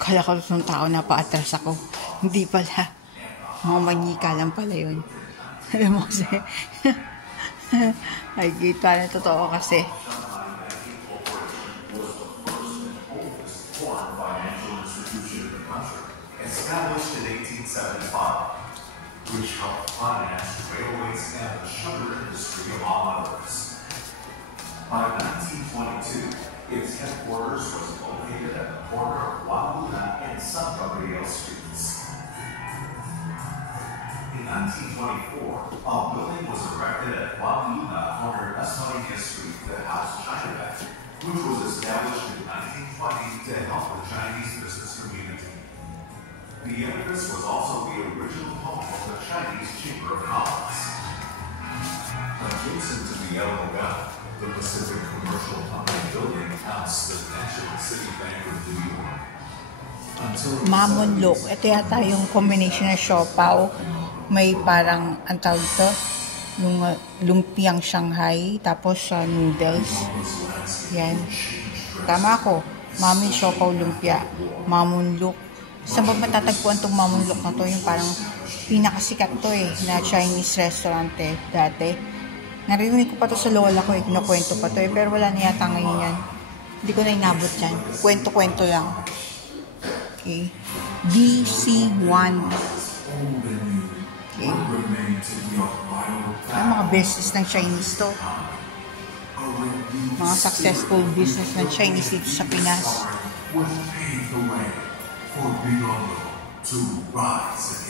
Kala ko nung tao na pa-atras ako. Hindi pala. Mga manyika lang pala yun. Alam mo kasi. Ay, kita na totoo kasi. Established in 1875, which helped finance railways and the sugar industry, among others. By 1922, its headquarters was located at the corner of Juan Luna and San Gabriel Streets. In 1924, a building was erected at Juan Luna corner Esmeralda Street that housed China Bank, which was established in 1920 to help the Chinese business community. The edifice was also the original home of the Chinese Chamber of Commerce. Adjacent to the Alamo, the Pacific Commercial Company building housed the National City Bank of New York. Mamon Look. Ito yata yung combination ng siopaw. May parang, ang tawag ito, yung lumpiang Shanghai, tapos noodles. Yan. Tama ako. Mami siopaw lumpia. Mamon Look. Saan ba matatagpuan itong Mamon Look na to? Yung parang pinakasikat to na Chinese restaurant dati. Narinig ko pa to sa lola ko kinukwento pa to pero wala na yata ngayon yan. Hindi ko na inabot yan. Kwento-kwento lang. Okay. DC1. Okay. Ay, mga business ng Chinese to. Mga successful business ng Chinese dito sa Pinas. For Beyond to rise again.